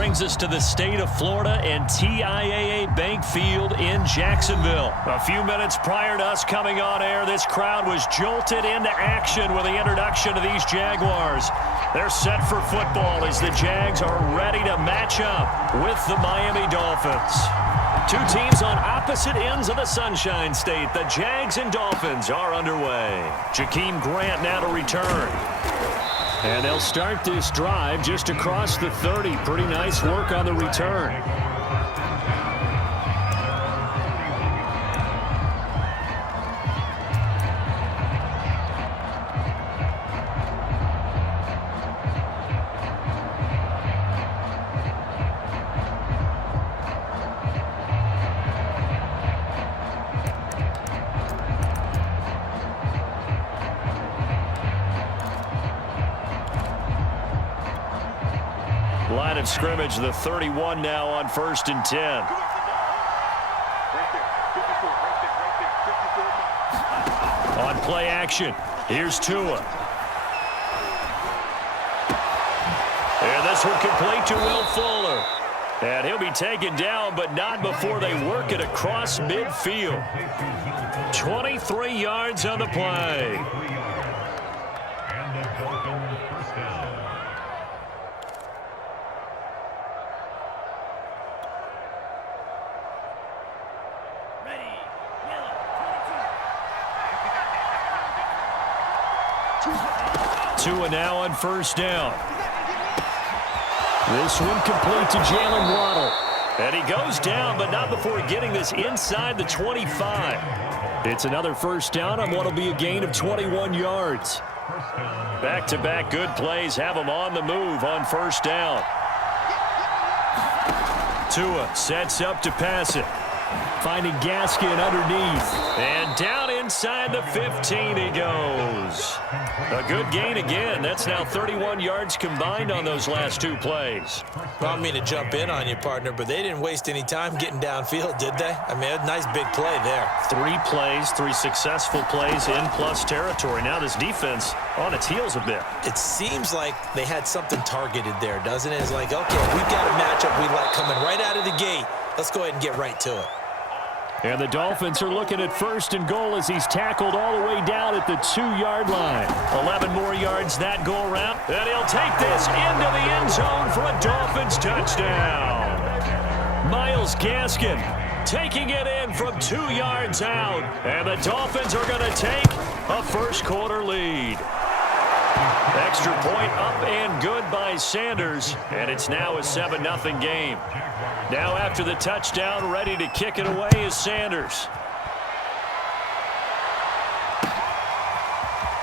brings us to the state of Florida and TIAA Bank Field in Jacksonville. A few minutes prior to us coming on air, this crowd was jolted into action with the introduction of these Jaguars. They're set for football as the Jags are ready to match up with the Miami Dolphins. Two teams on opposite ends of the Sunshine State. The Jags and Dolphins are underway. Jakeem Grant now to return. And they'll start this drive just across the 30. Pretty nice work on the return. Line of scrimmage, the 31 now on 1st and 10. On play action, here's Tua. And this one complete to Will Fuller. And he'll be taken down, but not before they work it across midfield. 23 yards on the play. Tua now on 1st down. This one complete to Jalen Waddle. And he goes down, but not before getting this inside the 25. It's another 1st down on what will be a gain of 21 yards. Back-to-back good plays have him on the move on 1st down. Tua sets up to pass it. Finding Gaskin underneath. And down inside the 15 he goes. A good gain again. That's now 31 yards combined on those last two plays. Well, I don't mean to jump in on you, partner, but they didn't waste any time getting downfield, did they? I mean, a nice big play there. 3 plays, 3 successful plays in plus territory. Now this defense on its heels a bit. It seems like they had something targeted there, doesn't it? It's like, okay, we've got a matchup we like coming right out of the gate. Let's go ahead and get right to it. And the Dolphins are looking at 1st and goal as he's tackled all the way down at the 2-yard line. 11 more yards that go around. And he'll take this into the end zone for a Dolphins touchdown. Myles Gaskin taking it in from 2 yards out. And the Dolphins are going to take a first-quarter lead. Extra point up and good by Sanders. And it's now a 7-0 game. Now after the touchdown, ready to kick it away is Sanders.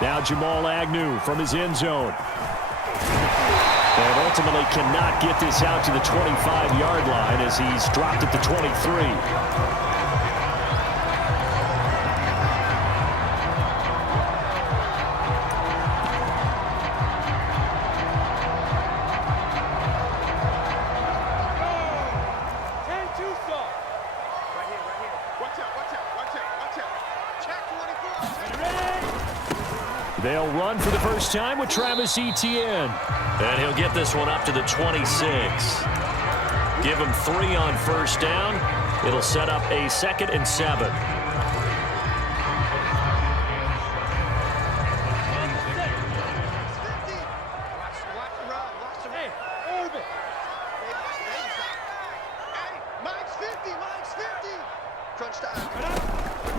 Now Jamal Agnew from his end zone. And ultimately cannot get this out to the 25-yard line as he's dropped at the 23. They'll run for the first time with Travis Etienne. And he'll get this one up to the 26. Give him 3 on 1st down. It'll set up a 2nd and 7.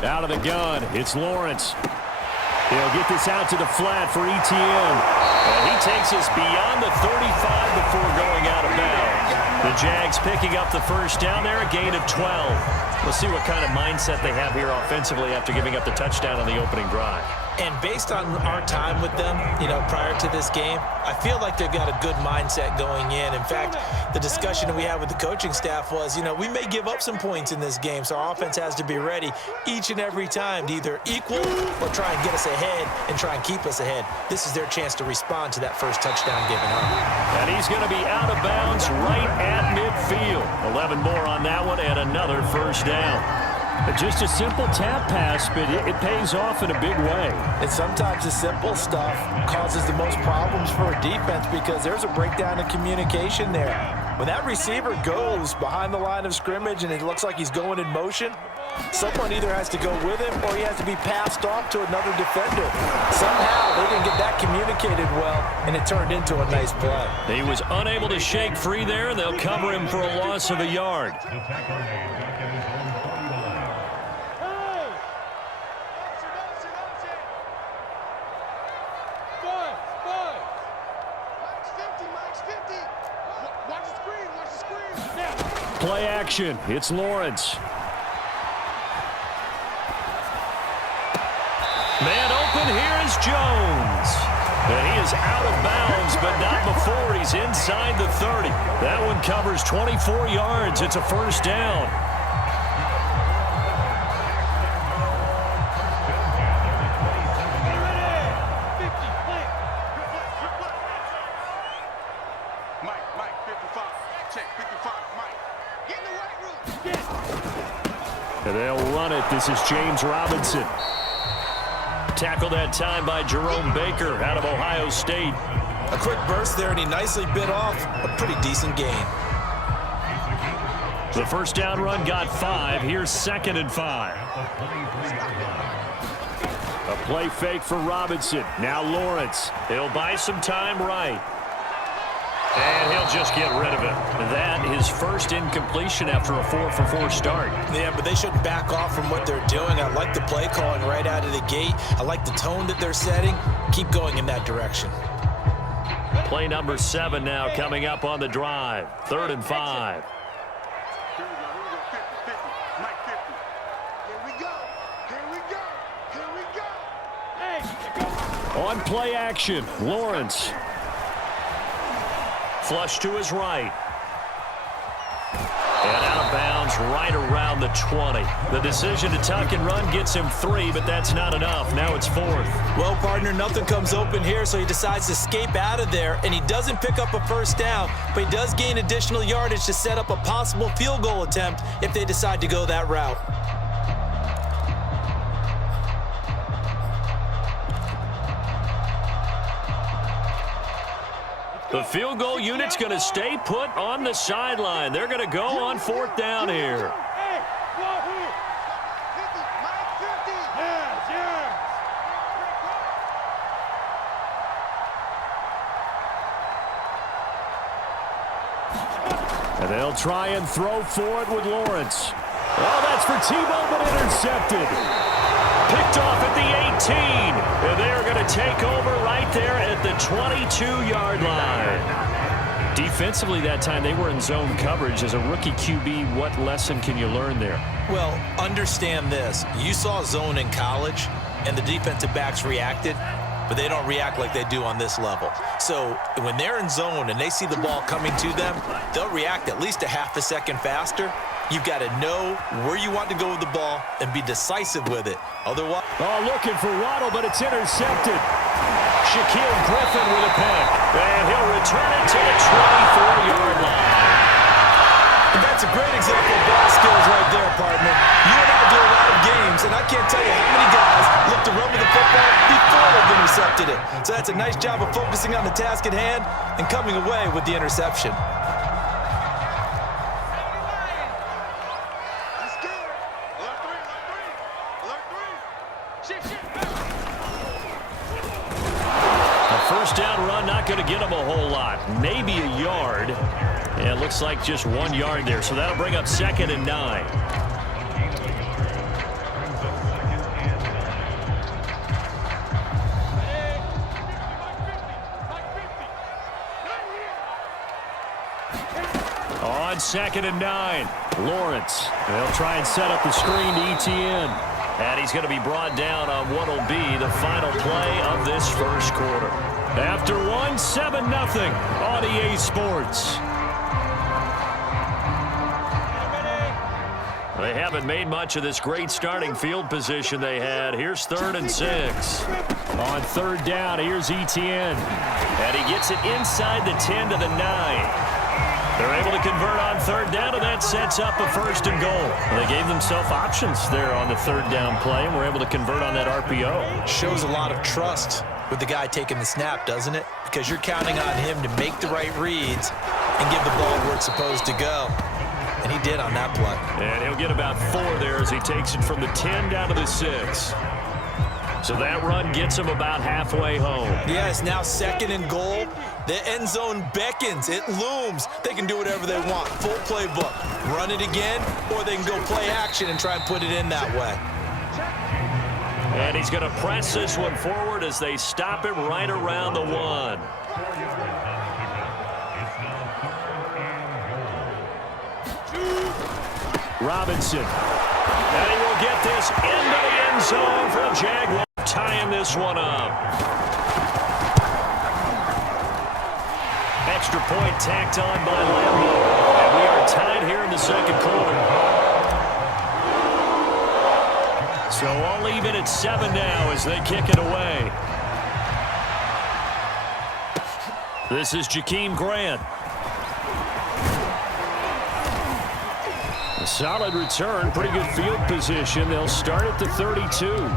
Out of the gun, it's Lawrence. He'll get this out to the flat for Etienne. And he takes us beyond the 35 before going out of bounds. The Jags picking up the 1st down there, a gain of 12. We'll see what kind of mindset they have here offensively after giving up the touchdown on the opening drive. And based on our time with them, prior to this game, I feel like they've got a good mindset going in. In fact, the discussion that we had with the coaching staff was, we may give up some points in this game, so our offense has to be ready each and every time to either equal or try and get us ahead and try and keep us ahead. This is their chance to respond to that first touchdown given up. And he's going to be out of bounds right at midfield. 11 more on that one and another 1st down. Just a simple tap pass, but it pays off in a big way. And sometimes the simple stuff causes the most problems for a defense because there's a breakdown in communication there. When that receiver goes behind the line of scrimmage and it looks like he's going in motion, someone either has to go with him or he has to be passed off to another defender. Somehow they didn't get that communicated well, and it turned into a nice play. He was unable to shake free there, and they'll cover him for a loss of a yard. Play action. It's Lawrence. Man open, here is Jones. And he is out of bounds, but not before he's inside the 30. That one covers 24 yards. It's a first down. And they'll run it. This is James Robinson. Tackled that time by Jerome Baker out of Ohio State. A quick burst there, and he nicely bit off a pretty decent gain. The first down run got 5. Here's 2nd and 5. A play fake for Robinson. Now Lawrence. He'll buy some time right. And he'll just get rid of it. That his first incompletion after a 4-for-4 start. Yeah, but they shouldn't back off from what they're doing. I like the play calling right out of the gate. I like the tone that they're setting. Keep going in that direction. Play number 7 now coming up on the drive. 3rd and 5. On play action, Lawrence. Flush to his right. And out of bounds right around the 20. The decision to tuck and run gets him 3, but that's not enough. Now it's 4th. Well, partner, nothing comes open here, so he decides to escape out of there, and he doesn't pick up a first down, but he does gain additional yardage to set up a possible field goal attempt if they decide to go that route. The field goal unit's going to stay put on the sideline. They're going to go on 4th down here. And they'll try and throw for it with Lawrence. Oh, that's for Tebow, but intercepted. Picked off at the 18. And they're going to take over right there at the 22-yard line. Defensively that time, they were in zone coverage. As a rookie QB, what lesson can you learn there? Well, understand this. You saw zone in college, and the defensive backs reacted, but they don't react like they do on this level. So when they're in zone and they see the ball coming to them, they'll react at least a half a second faster. You've got to know where you want to go with the ball and be decisive with it. Otherwise... Oh, looking for Waddle, but it's intercepted. Shaquille Griffin with a pick. And he'll return it to the 24-yard line. And that's a great example of ball skills right there, partner. You and I do a lot of games, and I can't tell you how many guys look to run with the football before they've intercepted it. So that's a nice job of focusing on the task at hand and coming away with the interception. First down run, not going to get him a whole lot. Maybe a yard. And it looks like just 1 yard there. So that'll bring up 2nd and 9. On 2nd and 9, Lawrence. They'll try and set up the screen to ETN. And he's going to be brought down on what will be the final play of this first quarter. After 7-0 on EA Sports. They haven't made much of this great starting field position they had. Here's 3rd and 6. On 3rd down, here's ETN. And he gets it inside the 10 to the 9. They're able to to convert on third down, and that sets up a 1st and goal. Well, they gave themselves options there on the third down play, and were able to convert on that RPO. Shows a lot of trust with the guy taking the snap, doesn't it? Because you're counting on him to make the right reads and give the ball where it's supposed to go. And he did on that play. And he'll get about 4 there as he takes it from the 10 down to the 6. So that run gets him about halfway home. Yeah, it's now 2nd and goal. The end zone beckons. It looms. They can do whatever they want. Full playbook. Run it again, or they can go play action and try and put it in that way. And he's going to press this one forward as they stop him right around the 1. Robinson. And he will get this into the end zone for a Jaguar, tying this one up. Extra point tacked on by Lambo. And we are tied here in the 2nd quarter. So all even at 7 now as they kick it away. This is Jakeem Grant. A solid return, pretty good field position. They'll start at the 32.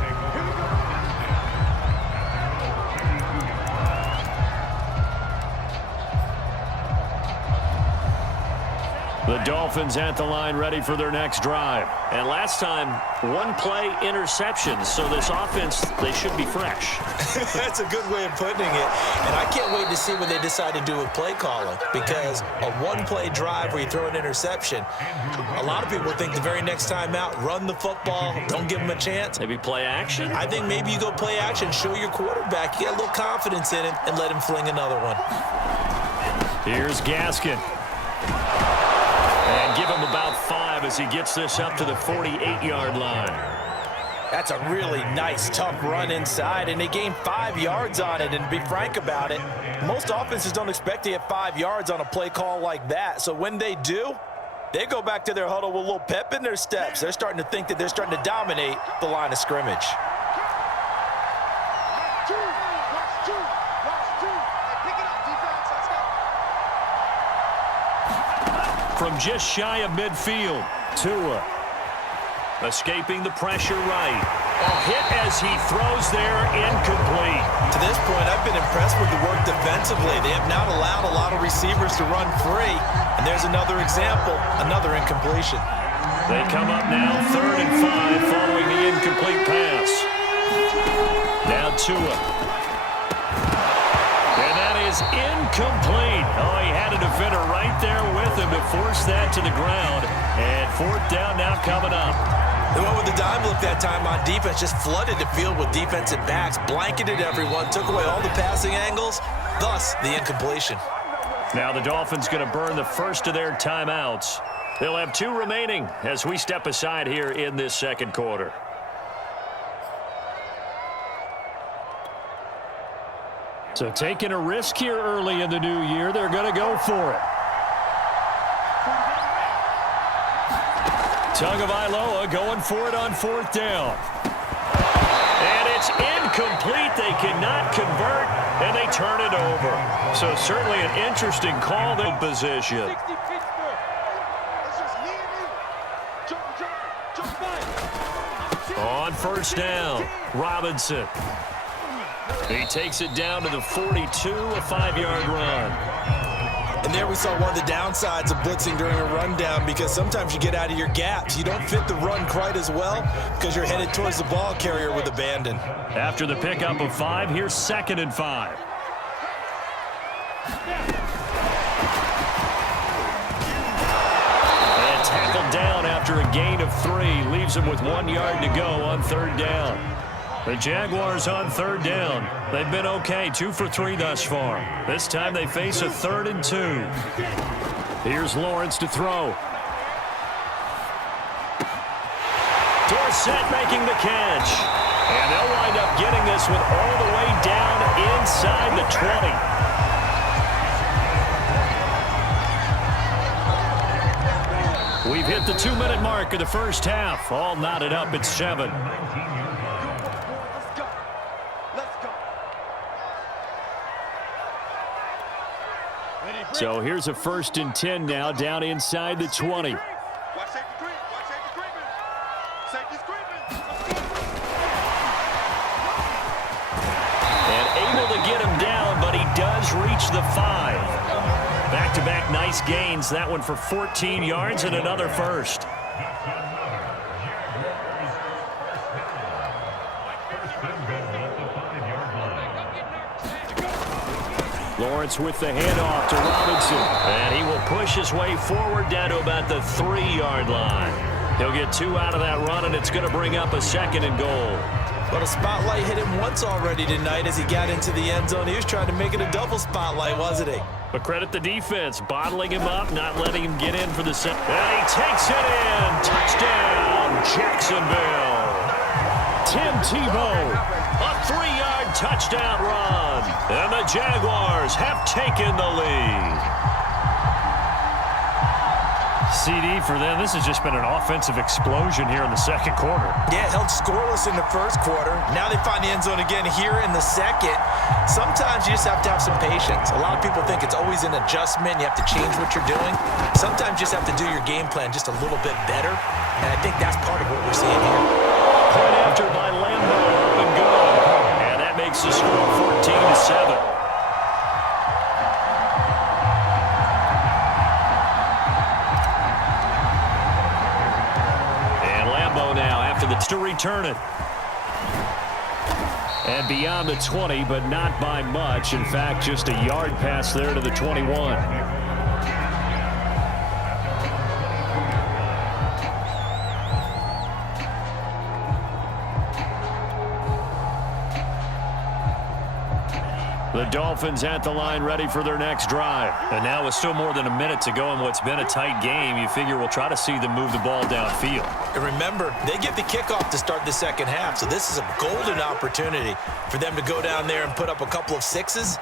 The Dolphins at the line ready for their next drive. And last time, 1-play interceptions. So this offense, they should be fresh. That's a good way of putting it. And I can't wait to see what they decide to do with play calling. Because a 1-play drive where you throw an interception, a lot of people think the very next time out, run the football, don't give them a chance. Maybe play action? I think maybe you go play action, show your quarterback, you get a little confidence in him, and let him fling another one. Here's Gaskin. And give him about 5 as he gets this up to the 48-yard line. That's a really nice, tough run inside, and they gained 5 yards on it. And to be frank about it, most offenses don't expect to get 5 yards on a play call like that. So when they do, they go back to their huddle with a little pep in their steps. They're starting to think that they're starting to dominate the line of scrimmage. From just shy of midfield, Tua escaping the pressure right. A hit as he throws there, incomplete. To this point, I've been impressed with the work defensively. They have not allowed a lot of receivers to run free. And there's another example, another incompletion. They come up now 3rd and 5 following the incomplete pass. Now Tua. And that is incomplete. Oh, he had a defender right there with him to force that to the ground. And 4th down now coming up. They went with the dime look that time on defense, just flooded the field with defensive backs, blanketed everyone, took away all the passing angles, thus the incompletion. Now the Dolphins going to burn the first of their timeouts. They'll have 2 remaining as we step aside here in this 2nd quarter. So taking a risk here early in the new year, they're going to go for it. Tagovailoa going for it on 4th down. And it's incomplete. They cannot convert, and they turn it over. So certainly an interesting call in position. On 1st down, Robinson. He takes it down to the 42, a 5-yard run. And there we saw one of the downsides of blitzing during a rundown, because sometimes you get out of your gaps. You don't fit the run quite as well because you're headed towards the ball carrier with abandon. After the pickup of 5, here's 2nd and 5. And tackled down after a gain of 3. Leaves him with 1 yard to go on 3rd down. The Jaguars on 3rd down. They've been okay, 2 for 3 thus far. This time they face a 3rd and 2. Here's Lawrence to throw. Dorsett making the catch. And they'll wind up getting this one all the way down inside the 20. We've hit the 2-minute mark of the first half. All knotted up at 7. So here's a 1st and 10 now down inside the 20. And able to get him down, but he does reach the 5. Back-to-back nice gains. That one for 14 yards and another first. Lawrence with the handoff to Robinson. And he will push his way forward down to about the 3-yard line. He'll get 2 out of that run, and it's going to bring up a 2nd and goal. Well, the spotlight hit him once already tonight as he got into the end zone. He was trying to make it a double spotlight, wasn't he? But credit the defense, bottling him up, not letting him get in for the set. And he takes it in. Touchdown, Jacksonville. Tim Tebow, a 3-yard touchdown run. And the Jaguars have taken the lead. CD for them. This has just been an offensive explosion here in the second quarter. Yeah, held scoreless in the first quarter. Now they find the end zone again here in the second. Sometimes you just have to have some patience. A lot of people think it's always an adjustment. You have to change what you're doing. Sometimes you just have to do your game plan just a little bit better. And I think that's part of what we're seeing here. Point after by Lambo, up and good. And that makes the score 14-7. To return it. And beyond the 20, but not by much. In fact, just a yard pass there to the 21. The Dolphins at the line ready for their next drive. And now with still more than a minute to go in what's been a tight game, you figure we'll try to see them move the ball downfield. And remember, they get the kickoff to start the second half, so this is a golden opportunity for them to go down there and put up a couple of 6s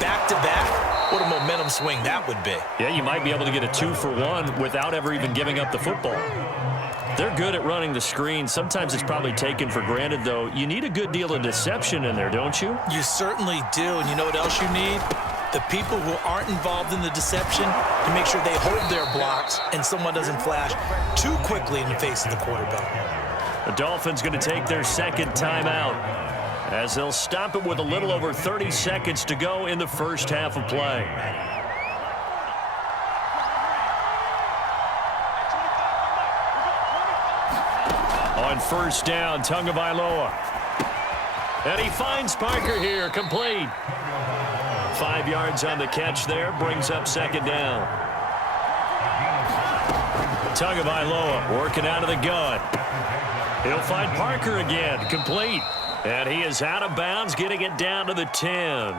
back-to-back. What a momentum swing that would be. Yeah, you might be able to get a 2-for-1 without ever even giving up the football. They're good at running the screen. Sometimes it's probably taken for granted, though. You need a good deal of deception in there, don't you? You certainly do. And you know what else you need? The people who aren't involved in the deception to make sure they hold their blocks and someone doesn't flash too quickly in the face of the quarterback. The Dolphins going to take their second timeout as they'll stop it with a little over 30 seconds to go in the first half of play. On first down, Tagovailoa. And he finds Parker here, complete. 5 yards on the catch there, brings up second down. Tagovailoa working out of the gun. He'll find Parker again, complete. And he is out of bounds, getting it down to the 10.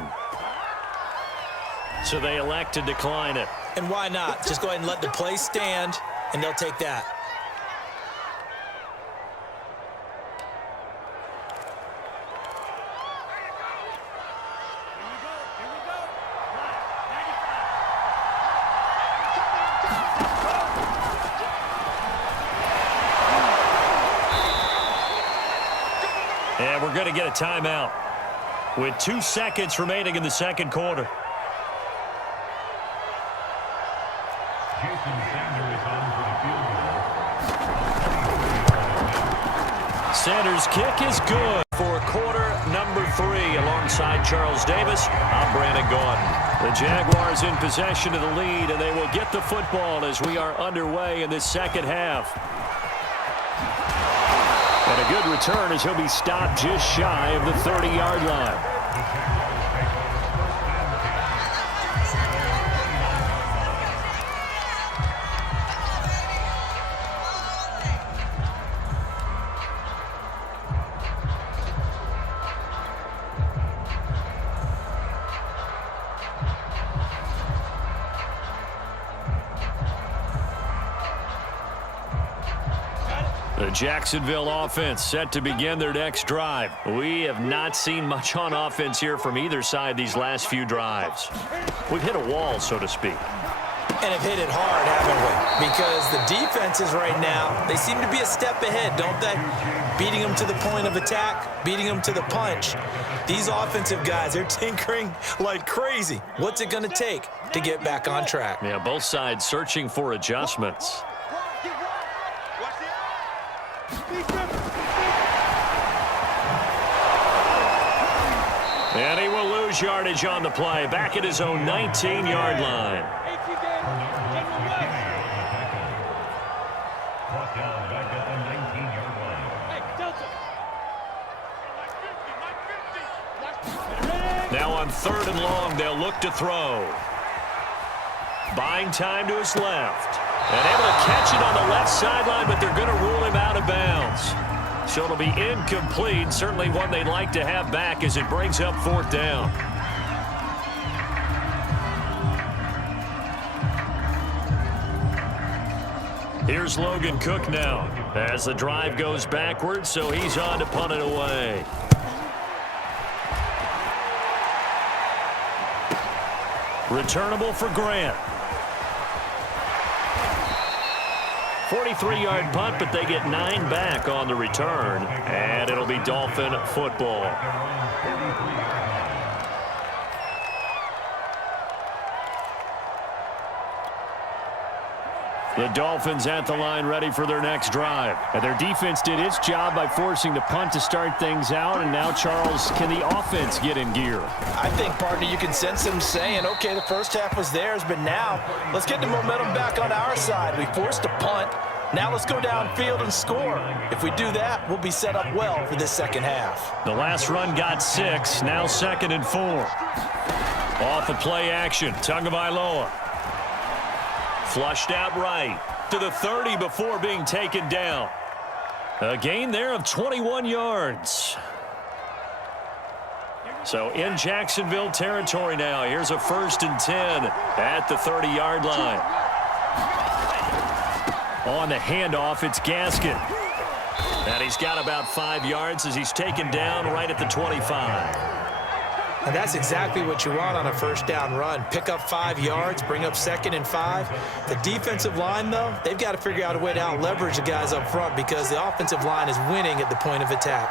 So they elect to decline it. And why not? Just go ahead and let the play stand, and they'll take that. And we're going to get a timeout with 2 seconds remaining in the second quarter. Sanders' kick is good for quarter number 3. Alongside Charles Davis, I'm Brandon Gordon. The Jaguars in possession of the lead, and they will get the football as we are underway in this second half. And a good return as he'll be stopped just shy of the 30-yard line. The Jacksonville offense set to begin their next drive. We have not seen much on offense here from either side these last few drives. We've hit a wall, so to speak. And have hit it hard, haven't we? Because the defenses right now, they seem to be a step ahead, don't they? Beating them to the point of attack, beating them to the punch. These offensive guys, they're tinkering like crazy. What's it going to take to get back on track? Yeah, both sides searching for adjustments. And he will lose yardage on the play, back at his own 19-yard line. Now on 3rd and long, they'll look to throw. Buying time to his left. And able to catch it on the left sideline, but they're going to rule him out of bounds. So it'll be incomplete. Certainly one they'd like to have back as it brings up 4th down. Here's Logan Cook now as the drive goes backwards, so he's on to punt it away. Returnable for Grant. 43-yard punt, but they get 9 back on the return, and it'll be Dolphin football. The Dolphins at the line ready for their next drive. And their defense did its job by forcing the punt to start things out. And now, Charles, can the offense get in gear? I think, partner, you can sense them saying, okay, the first half was theirs, but now let's get the momentum back on our side. We forced a punt. Now let's go downfield and score. If we do that, we'll be set up well for this second half. The last run got 6. Now 2nd and 4. Off of play action. Tagovailoa. Flushed out right to the 30 before being taken down. A gain there of 21 yards. So in Jacksonville territory now. Here's a 1st and 10 at the 30-yard line. On the handoff, it's Gaskin. And he's got about 5 yards as he's taken down right at the 25. And that's exactly what you want on a first down run. Pick up 5 yards, bring up 2nd and 5. The defensive line, though, they've got to figure out a way to out-leverage the guys up front because the offensive line is winning at the point of attack.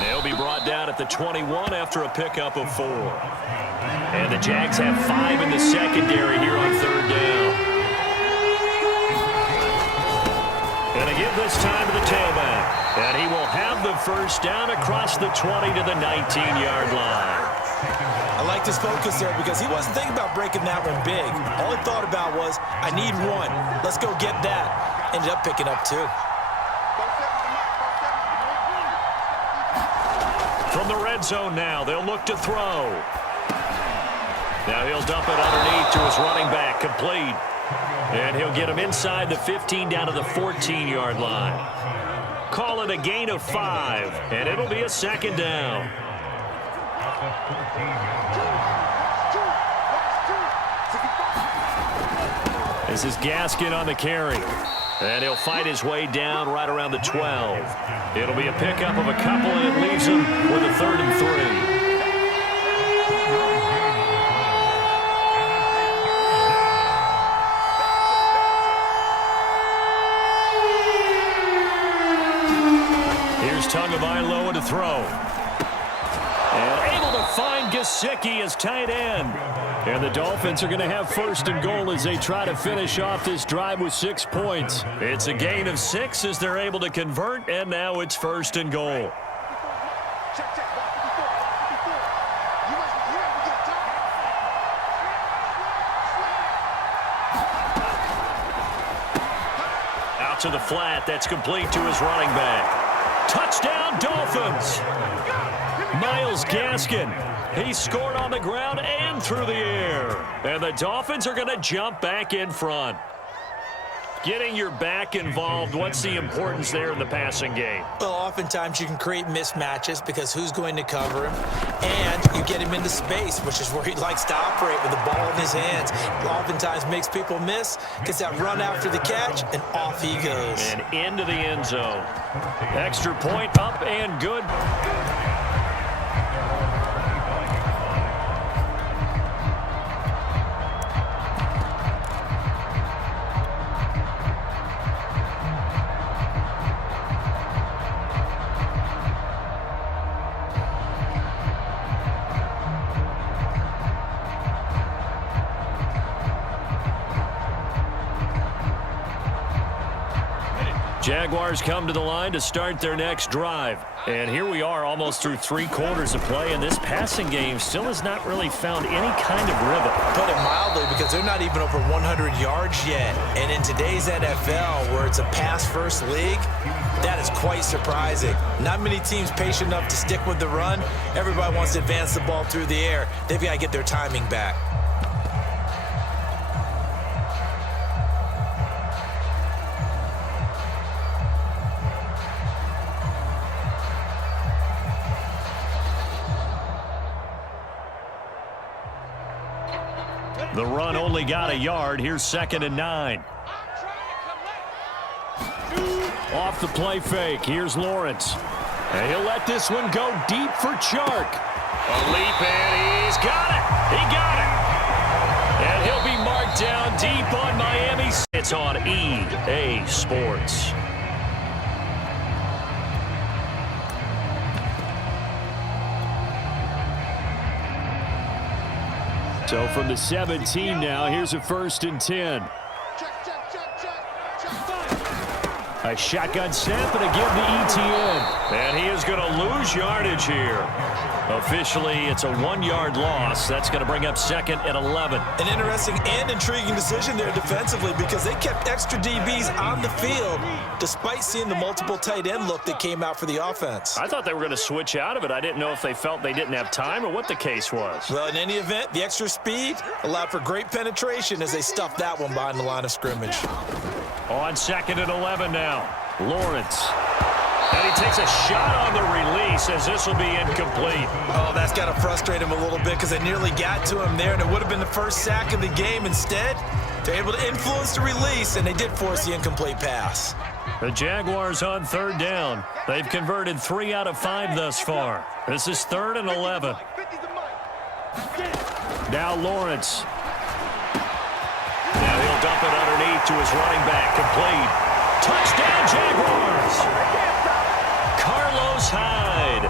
They'll be brought down at the 21 after a pickup of 4. And the Jags have 5 in the secondary here on 3rd down. Going to give this time to the tailback. And he will have the first down across the 20 to the 19-yard line. I like this focus there because he wasn't thinking about breaking that one big. All he thought about was, I need 1. Let's go get that. Ended up picking up 2. From the red zone now, they'll look to throw. Now he'll dump it underneath to his running back, complete. And he'll get him inside the 15 down to the 14-yard line. Call it a gain of 5, and it'll be a 2nd down. This is Gaskin on the carry. And he'll fight his way down right around the 12. It'll be a pickup of a couple, and it leaves him with a 3rd and 3. Tagovailoa to throw. And able to find Gesicki as tight end. And the Dolphins are going to have 1st and goal as they try to finish off this drive with 6 points. It's a gain of 6 as they're able to convert, and now it's 1st and goal. Out to the flat. That's complete to his running back. Touchdown, Dolphins! Myles Gaskin. He scored on the ground and through the air. And the Dolphins are going to jump back in front. Getting your back involved, what's the importance there in the passing game? Well, oftentimes you can create mismatches because who's going to cover him? And you get him into space, which is where he likes to operate with the ball in his hands. Oftentimes makes people miss, gets that run after the catch, and off he goes. And into the end zone. Extra point up and good. Jaguars come to the line to start their next drive. And here we are almost through 3 quarters of play, and this passing game still has not really found any kind of rhythm. Put it mildly, because they're not even over 100 yards yet. And in today's NFL, where it's a pass-first league, that is quite surprising. Not many teams patient enough to stick with the run. Everybody wants to advance the ball through the air. They've got to get their timing back. The run only got a yard. Here's 2nd and 9. Off the play fake. Here's Lawrence. And he'll let this one go deep for Chark. A leap, and he's got it. He got it. And he'll be marked down deep on Miami. It's on EA Sports. So from the 17 now, here's a 1st and 10. A shotgun snap and a give to ETN. And he is going to lose yardage here. Officially, it's a 1-yard loss. That's going to bring up 2nd and 11. An interesting and intriguing decision there defensively, because they kept extra DBs on the field despite seeing the multiple tight end look that came out for the offense. I thought they were going to switch out of it. I didn't know if they felt they didn't have time or what the case was. Well, in any event, the extra speed allowed for great penetration as they stuffed that one behind the line of scrimmage. On 2nd and 11 now, Lawrence. And he takes a shot on the release as this will be incomplete. Oh, that's got to frustrate him a little bit, because they nearly got to him there, and it would have been the first sack of the game. Instead, they're able to influence the release, and they did force the incomplete pass. The Jaguars on 3rd down. They've converted 3 out of 5 thus far. This is 3rd and 11. Now Lawrence. Now he'll dump it underneath to his running back. Complete. Touchdown, Jaguars! Carlos Hyde,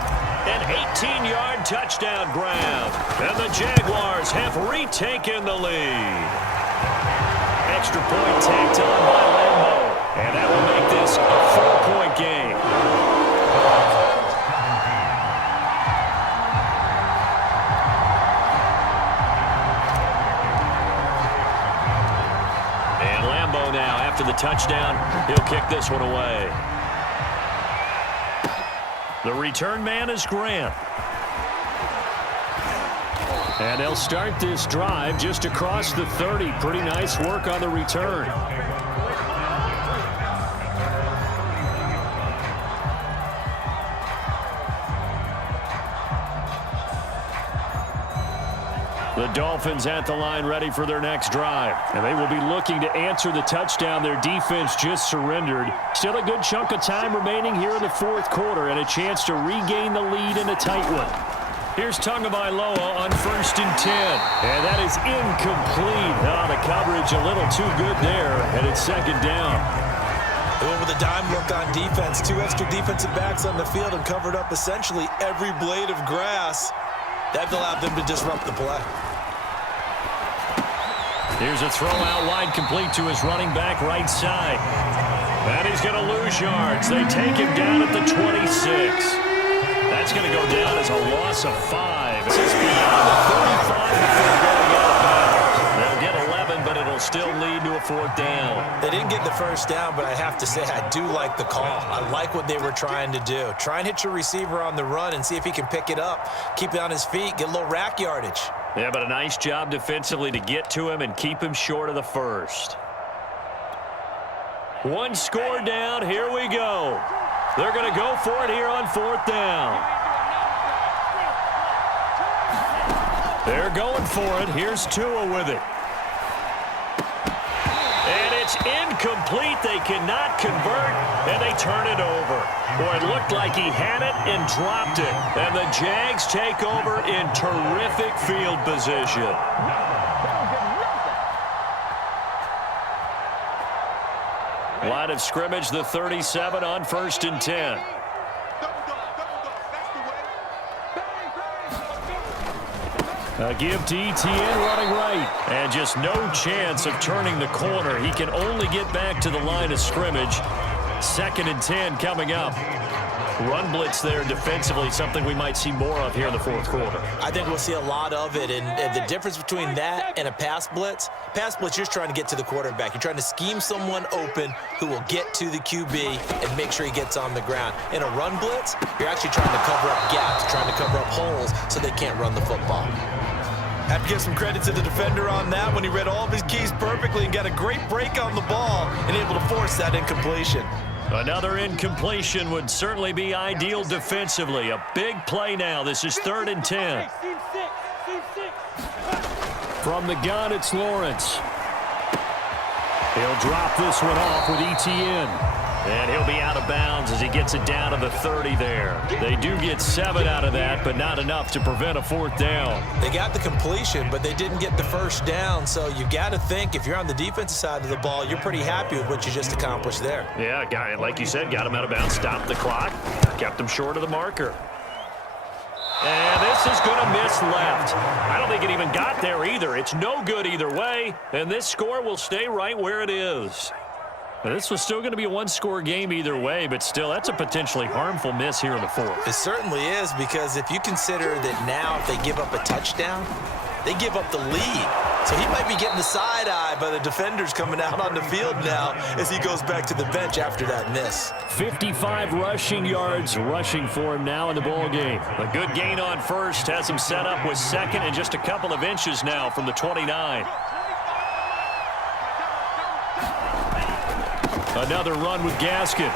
an 18-yard touchdown grab. And the Jaguars have retaken the lead. Extra point tacked on by Lambo. And that will make this a 4-point game. And Lambo now, after the touchdown, he'll kick this one away. The return man is Grant. And they'll start this drive just across the 30. Pretty nice work on the return. The Dolphins at the line ready for their next drive. And they will be looking to answer the touchdown their defense just surrendered. Still a good chunk of time remaining here in the 4th quarter and a chance to regain the lead in a tight one. Here's Tagovailoa on 1st and 10. And that is incomplete. Oh, the coverage a little too good there. And it's 2nd down. They went with a dime look on defense. 2 extra defensive backs on the field and covered up essentially every blade of grass. That allowed them to disrupt the play. Here's a throw out wide, complete to his running back right side. And he's going to lose yards. They take him down at the 26. That's going to go down as a loss of 5. This is beyond the 35 before going out of bounds. They'll get 11, but it'll still lead to a 4th down. They didn't get the first down, but I have to say I do like the call. I like what they were trying to do. Try and hit your receiver on the run and see if he can pick it up, keep it on his feet, get a little rack yardage. Yeah, but a nice job defensively to get to him and keep him short of the first. 1 score down. Here we go. They're going to go for it here on 4th down. They're going for it. Here's Tua with it. And it's incomplete. They cannot convert, and they turn it over. Boy, it looked like he had it and dropped it. And the Jags take over in terrific field position. Line of scrimmage, the 37 on 1st and 10. A give to ETN running right. And just no chance of turning the corner. He can only get back to the line of scrimmage. 2nd and 10 coming up. Run blitz there defensively, something we might see more of here in the 4th quarter. I think we'll see a lot of it, and the difference between that and a pass blitz, you're trying to get to the quarterback. You're trying to scheme someone open who will get to the QB and make sure he gets on the ground. In a run blitz, you're actually trying to cover up gaps, trying to cover up holes so they can't run the football. Have to give some credit to the defender on that when he read all of his keys perfectly and got a great break on the ball and able to force that incompletion. Another incompletion would certainly be ideal defensively. A big play now. This is 3rd and 10. From the gun, it's Lawrence. He'll drop this one off with ETN. And he'll be out of bounds as he gets it down to the 30 there. They do get 7 out of that, but not enough to prevent a 4th down. They got the completion, but they didn't get the 1st down. So you got to think if you're on the defensive side of the ball, you're pretty happy with what you just accomplished there. Yeah, like you said, got him out of bounds, stopped the clock, kept him short of the marker. And this is going to miss left. I don't think it even got there either. It's no good either way, and this score will stay right where it is. Now, this was still going to be a one-score game either way, but still, that's a potentially harmful miss here in the 4th. It certainly is, because if you consider that now if they give up a touchdown, they give up the lead. So he might be getting the side eye by the defenders coming out on the field now as he goes back to the bench after that miss. 55 rushing yards rushing for him now in the ball game. A good gain on first has him set up with 2nd and just a couple of inches now from the 29. Another run with Gaskin.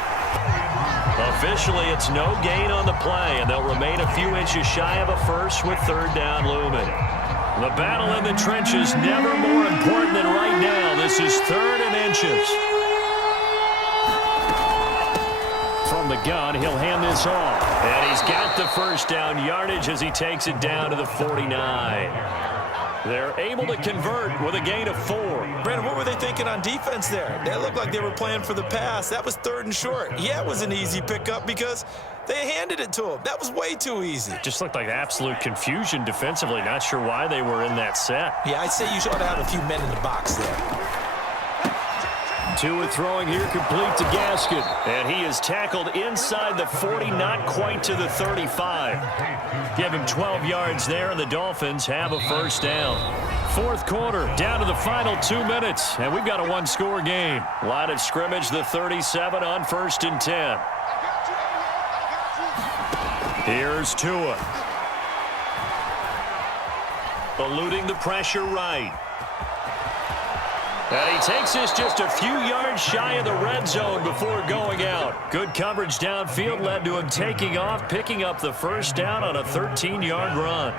Officially, it's no gain on the play, and they'll remain a few inches shy of a first with 3rd down looming. The battle in the trenches never more important than right now. This is 3rd and inches. From the gun, he'll hand this off. And he's got the 1st down yardage as he takes it down to the 49. They're able to convert with a gain of 4. Brandon, what were they thinking on defense there? That looked like they were playing for the pass. That was 3rd and short. Yeah, it was an easy pickup because they handed it to him. That was way too easy. Just looked like absolute confusion defensively. Not sure why they were in that set. Yeah, I'd say you ought to have a few men in the box there. Tua throwing here complete to Gaskin. And he is tackled inside the 40, not quite to the 35. Give him 12 yards there, and the Dolphins have a 1st down. 4th quarter, down to the final 2 minutes, and we've got a one-score game. Line of scrimmage, the 37 on 1st and 10. Here's Tua. Eluding the pressure right. And he takes this just a few yards shy of the red zone before going out. Good coverage downfield led to him taking off, picking up the 1st down on a 13-yard run.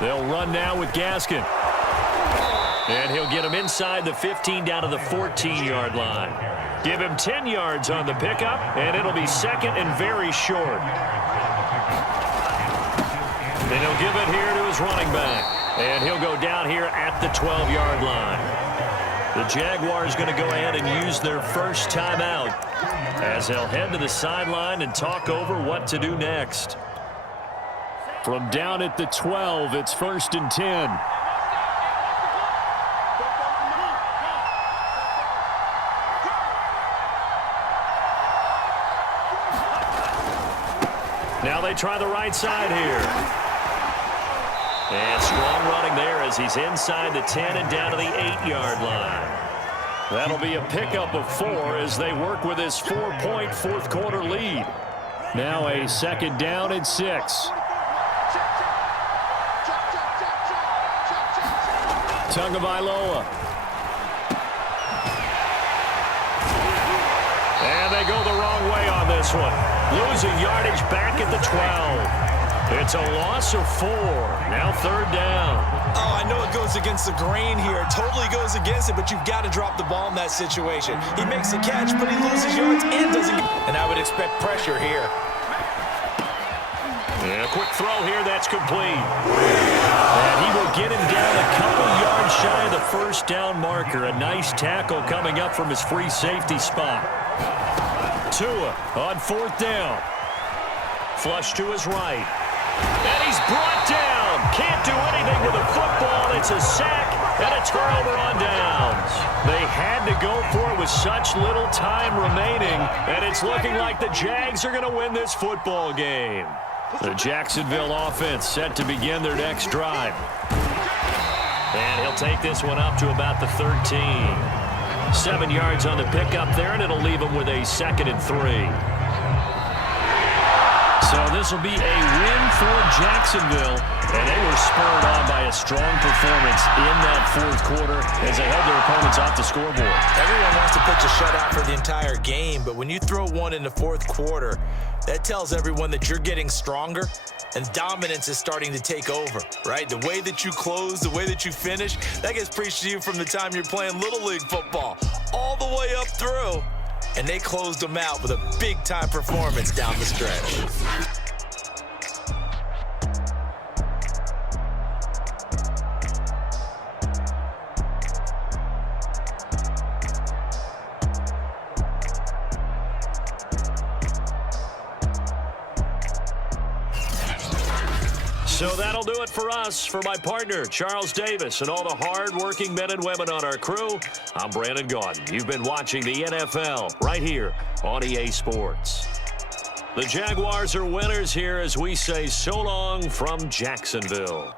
They'll run now with Gaskin. And he'll get him inside the 15 down to the 14-yard line. Give him 10 yards on the pickup, and it'll be 2nd and very short. Then he'll give it here to his running back. And he'll go down here at the 12-yard line. The Jaguars going to go ahead and use their 1st timeout as they'll head to the sideline and talk over what to do next. From down at the 12, it's 1st and 10. Now they try the right side here. And strong running there as he's inside the 10 and down to the 8-yard line. That'll be a pickup of 4 as they work with his 4-point 4th quarter lead. Now a 2nd down and 6. Tagovailoa. And they go the wrong way on this one. Losing yardage back at the 12. It's a loss of 4. Now 3rd down. Oh, I know it goes against the grain here. It totally goes against it, but you've got to drop the ball in that situation. He makes a catch, but he loses yards and doesn't get... And I would expect pressure here. And a quick throw here, that's complete. And he will get him down a couple yards shy of the 1st down marker. A nice tackle coming up from his free safety spot. Tua on 4th down. Flush to his right. And he's brought down Can't do anything with the football. It's a sack and a turnover on downs. They had to go for it with such little time remaining, and it's looking like the Jags are going to win this football game. The Jacksonville offense set to begin their next drive. And he'll take this one up to about the 13. 7 yards on the pickup there, and it'll leave him with a 2nd and 3. So this will be a win for Jacksonville, and they were spurred on by a strong performance in that fourth quarter as they held their opponents off the scoreboard. Everyone wants to pitch a shutout for the entire game, but when you throw one in the fourth quarter, that tells everyone that you're getting stronger and dominance is starting to take over, right? The way that you close, the way that you finish, that gets preached to you from the time you're playing Little League football all the way up through. And they closed them out with a big-time performance down the stretch. So that'll do it for us. For my partner, Charles Davis, and all the hard-working men and women on our crew, I'm Brandon Gaudin. You've been watching the NFL right here on EA Sports. The Jaguars are winners here as we say so long from Jacksonville.